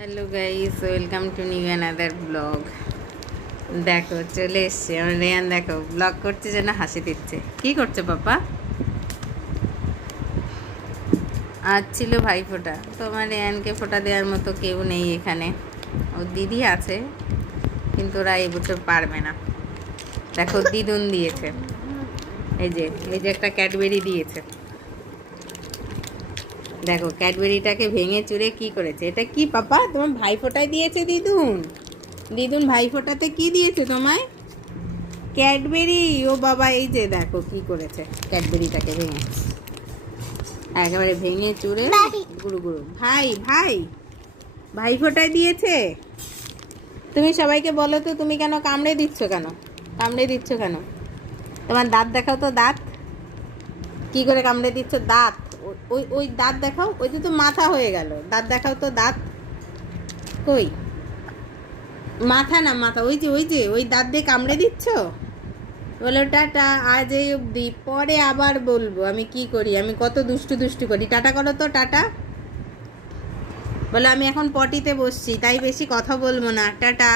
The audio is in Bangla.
Hello guys, welcome to new another blog. দেখো চলে এসছে আমার রেয়ান। দেখো ব্লগ করছে যেন হাসি দিচ্ছে। কি করছে পাপা? আজ ছিল ভাইফোঁটা, তো আমার রেয়ানকে ফোঁটা দেওয়ার মতো কেউ নেই এখানে। ওর দিদি আছে, কিন্তু ওরা এবছর পারবে না। দেখো দিদুন দিয়েছে, এই যে একটা ক্যাডবেরি দিয়েছে। দেখো ক্যাডবেরিটাকে ভেঙে চুরে কি করেছে। এটা কি পাপা? তোমার ভাইফোঁটায় দিয়েছে দিদুন? দিদুন ভাইফোঁটাতে কি দিয়েছে তোমায়? ক্যাডবেরি। ও বাবা, এই যে দেখো কি করেছে, ক্যাডবেরিটাকে ভেঙে একেবারে ভেঙে চুরে গুরু গুরু। ভাই ভাই ভাইফোঁটায় দিয়েছে। তুমি সবাইকে বলো তো, তুমি কেন কামড়ে দিচ্ছ? কামড়ে দিচ্ছ কেন? তোমার দাঁত দেখাও তো, দাঁত কি করে কামড়ে দিচ্ছ? দাঁত ওই ওই দাঁত দেখাও। ওই তো মাথা হয়ে গেল, দাঁত দেখাও তো, দাঁত কই? মাথা না, মাথা ওই দাঁত দিয়ে কামড়ে দিচ্ছ। বলো টাটা, আজ এই অবধি, পরে আবার বলবো আমি কি করি, আমি কত দুষ্টু দুষ্টু করি। টাটা করো তো, টাটা বলো। আমি এখন পটিতে বসছি, তাই বেশি কথা বলবো না। টাটা।